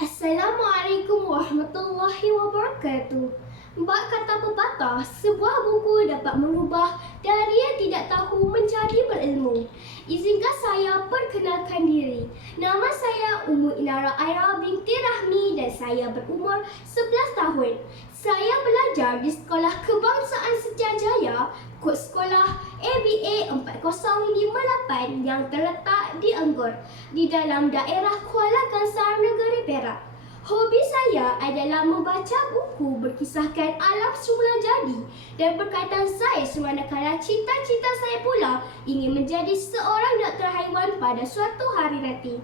Assalamualaikum warahmatullahi wabarakatuh. Bak kata pepatah, sebuah buku dapat merubah dari yang tidak tahu menjadi berilmu. Izinkan saya perkenalkan diri. Nama saya Ummu Inara Aira binti Rahmi dan saya berumur 11 tahun. Saya belajar di Sekolah Kebangsaan Setiajaya, kod sekolah ABA 4058 yang terletak di Anggur, di dalam daerah Kuala Kangsar, Negeri Perak. Hobi saya adalah membaca buku berkisahkan alam semula jadi dan berkaitan saiz, manakala cita-cita saya pula ingin menjadi seorang doktor haiwan pada suatu hari nanti.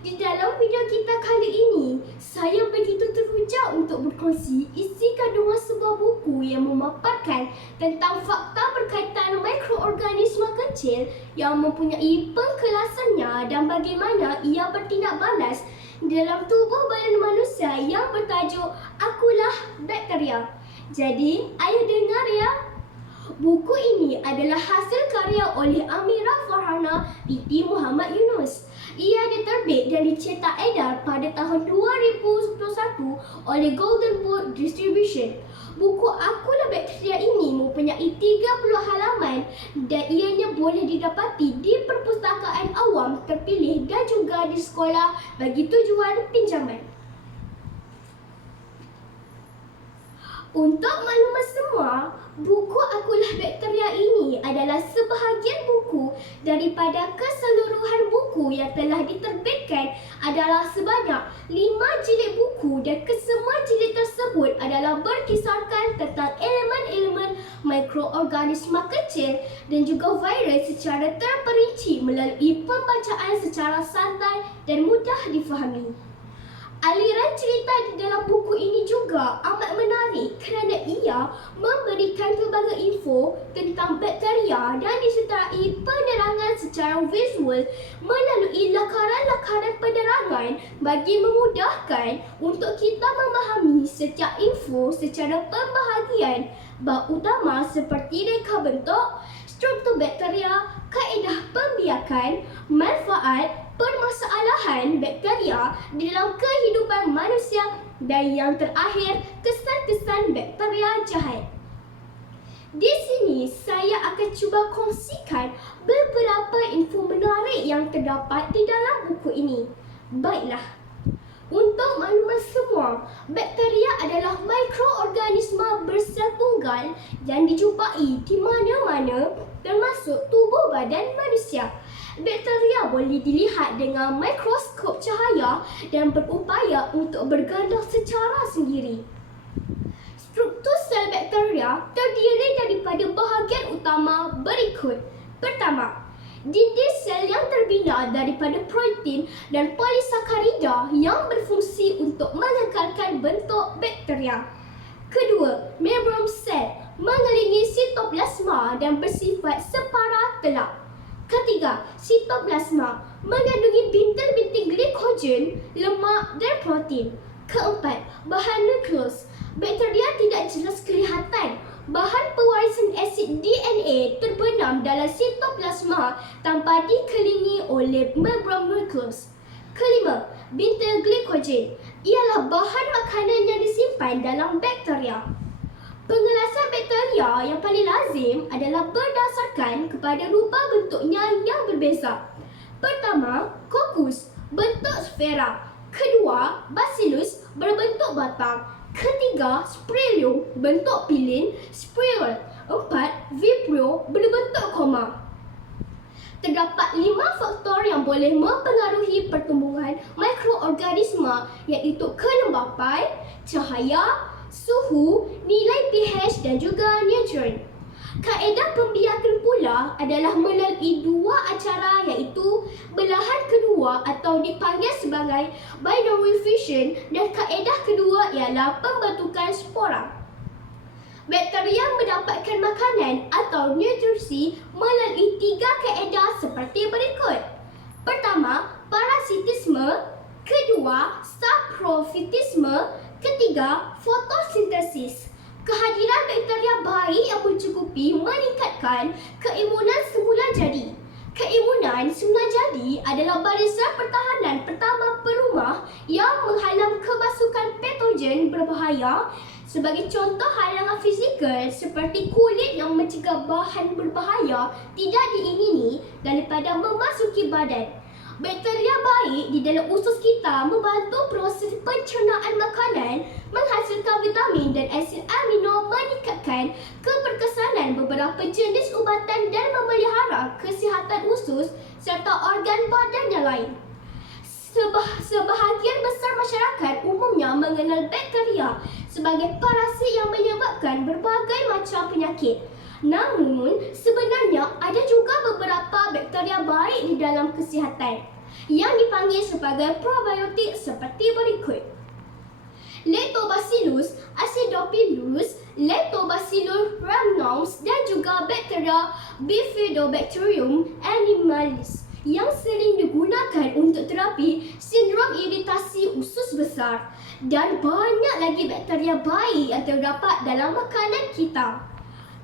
Di dalam video kita kali ini, saya begitu teruja untuk berkongsi isi kandungan sebuah buku yang memaparkan tentang fakta berkaitan mikroorganisma kecil yang mempunyai pengkelasannya dan bagaimana ia bertindak balas dalam tubuh badan manusia yang bertajuk Akulah Bakteria. Jadi, ayo dengar ya. Buku ini adalah hasil karya oleh Amira Farhana binti Muhammad Yunus. Ia diterbit dan dicetak edar pada tahun 2021 oleh Golden Book Distribution. Buku Akulah Bakteria ini mempunyai 30 halaman dan ianya boleh didapati di perpustakaan awam terpilih dan juga di sekolah bagi tujuan pinjaman. Untuk maklumat semua, buku Akulah Bakteria ini adalah sebahagian buku daripada keseluruhan buku yang telah diterbitkan adalah sebanyak 5 jilid buku dan kesemua jilid tersebut adalah berkisarkan tentang elemen-elemen mikroorganisma kecil dan juga virus secara terperinci melalui pembacaan secara santai dan mudah difahami. Aliran cerita di dalam buku ini juga amat menarik kerana ia memberikan pelbagai info tentang bakteria dan disertai penerangan secara visual melalui lakaran-lakaran penerangan bagi memudahkan untuk kita memahami setiap info secara pembahagian bab utama seperti reka bentuk, struktur bakteria, kaedah pembiakan, manfaat, permasalahan bakteria di dalam kehidupan manusia dan yang terakhir, kesan-kesan bakteria jahat. Di sini saya akan cuba kongsikan beberapa info menarik yang terdapat di dalam buku ini. Baiklah, untuk maklumat semua, bakteria adalah mikroorganisma bersel tunggal yang dijumpai di mana-mana termasuk tubuh badan manusia. Bakteria boleh dilihat dengan mikroskop cahaya dan berupaya untuk bergandak secara sendiri. Struktur sel bakteria terdiri daripada bahagian utama berikut. Pertama, dinding sel yang terbina daripada protein dan polisakarida yang berfungsi untuk mengekalkan bentuk bakteria. Kedua, membran sel mengelilingi sitoplasma dan bersifat separa telak. Ketiga, sitoplasma mengandungi bintil-bintil glikogen, lemak dan protein. Keempat, bahan nukleus. Bakteria tidak jelas kelihatan. Bahan pewarisan asid DNA terbenam dalam sitoplasma tanpa dikelilingi oleh membran nukleus. Kelima, bintil glikogen ialah bahan makanan yang disimpan dalam bakteria. Pengelasan bakteria yang paling lazim adalah berdasarkan kepada rupa bentuknya yang berbeza. Pertama, kokus bentuk sfera. Kedua, bacillus berbentuk batang. Ketiga, spirillum bentuk pilin spiral. Empat, vibrio berbentuk koma. Terdapat 5 faktor yang boleh mempengaruhi pertumbuhan mikroorganisma iaitu kelembapan, cahaya, suhu, nilai pH dan juga nutrien. Kaedah pembiakan pula adalah melalui 2 acara iaitu belahan kedua atau dipanggil sebagai binary fission dan kaedah kedua ialah pembentukan spora. Bakteria mendapatkan makanan atau nutrisi melalui 3 kaedah seperti berikut. Pertama, parasitisme. Kedua, saprofitisme. Ketiga, fotosintesis. Kehadiran bakteria baik yang mencukupi meningkatkan keimunan semula jadi. Keimunan semula jadi adalah barisan pertahanan pertama perumah yang menghalang kemasukan patogen berbahaya. Sebagai contoh halangan fizikal seperti kulit yang mencegah bahan berbahaya tidak diingini daripada memasuki badan. Bakteria baik di dalam usus kita membantu proses pencernaan makanan, menghasilkan vitamin dan asid amino, meningkatkan keberkesanan beberapa jenis ubatan dan memelihara kesihatan usus serta organ badan yang lain. Sebahagian besar masyarakat umumnya mengenal bakteria sebagai parasit yang menyebabkan berbagai macam penyakit. Namun, sebenarnya ada juga beberapa bakteria baik di dalam kesihatan yang dipanggil sebagai probiotik seperti berikut. Lactobacillus acidophilus, Lactobacillus rhamnosus dan juga bakteria Bifidobacterium animalis yang sering digunakan untuk terapi sindrom iritasi usus besar, dan banyak lagi bakteria baik yang terdapat dalam makanan kita.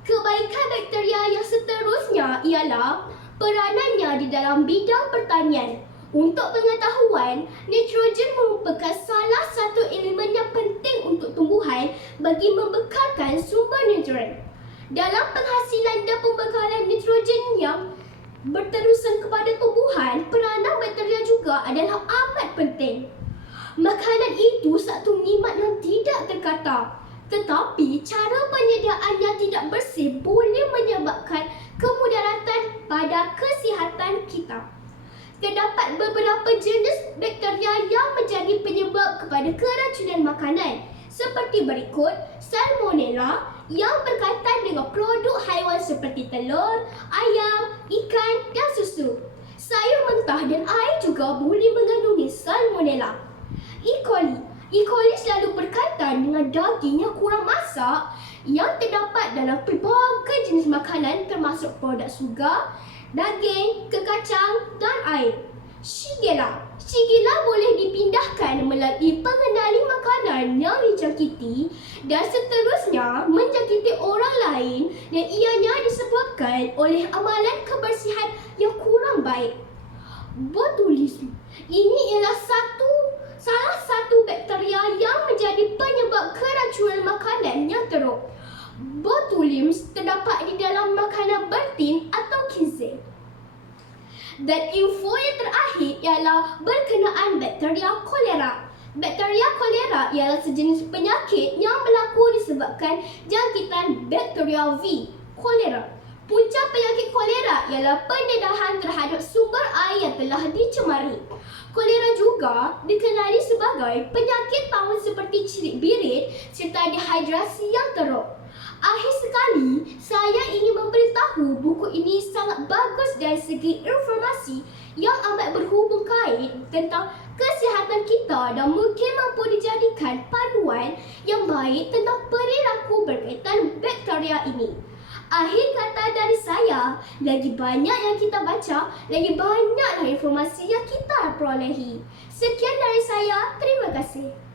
Kebaikan bakteria yang seterusnya ialah peranannya di dalam bidang pertanian. Untuk pengetahuan, nitrogen merupakan salah satu elemen yang penting untuk tumbuhan bagi membekalkan sumber nutrien. Dalam penghasilan dan pembekalan nitrogen yang berterusan kepada tumbuhan, peranan bakteria juga adalah amat penting. Makanan itu satu nikmat yang tidak terkata. Tetapi, cara penyediaan yang tidak bersih boleh menyebabkan kemudaratan pada kesihatan kita. Terdapat beberapa jenis bakteria yang menjadi penyebab kepada keracunan makanan, seperti berikut: Salmonella yang berkaitan dengan produk haiwan seperti telur, ayam, ikan dan susu. Sayur mentah dan air juga boleh mengandungi Salmonella. E. coli selalu berkaitan dengan daging yang kurang masak yang terdapat dalam pelbagai jenis makanan termasuk produk sugar, daging, kekacang dan air. Shigella boleh dipindahkan melalui pengendali makanan yang dijangkiti dan seterusnya menjangkiti orang lain, dan ianya disebabkan oleh amalan kebersihan yang kurang baik. Botulism ini ialah salah satu bakteria yang menjadi penyebab keracunan makanan yang teruk. Botulism terdapat di dalam makanan bertin atau gizi. Dan info yang terakhir ialah berkenaan bakteria kolera. Bakteria kolera ialah sejenis penyakit yang berlaku disebabkan jangkitan bakteria V. Kolera. Punca penyakit kolera ialah pendedahan terhadap sumber air yang telah dicemari. Kolera juga dikenali sebagai penyakit paun seperti cirit birit serta dehidrasi yang teruk. Akhir sekali, saya ingin memberitahu buku ini sangat bagus dari segi informasi yang amat berhubung kait tentang kesihatan kita dan mungkin mampu dijadikan panduan yang baik tentang perilaku berkaitan bakteria ini. Akhir kata dari saya, lagi banyak yang kita baca, lagi banyaklah informasi yang kita perolehi. Sekian dari saya, terima kasih.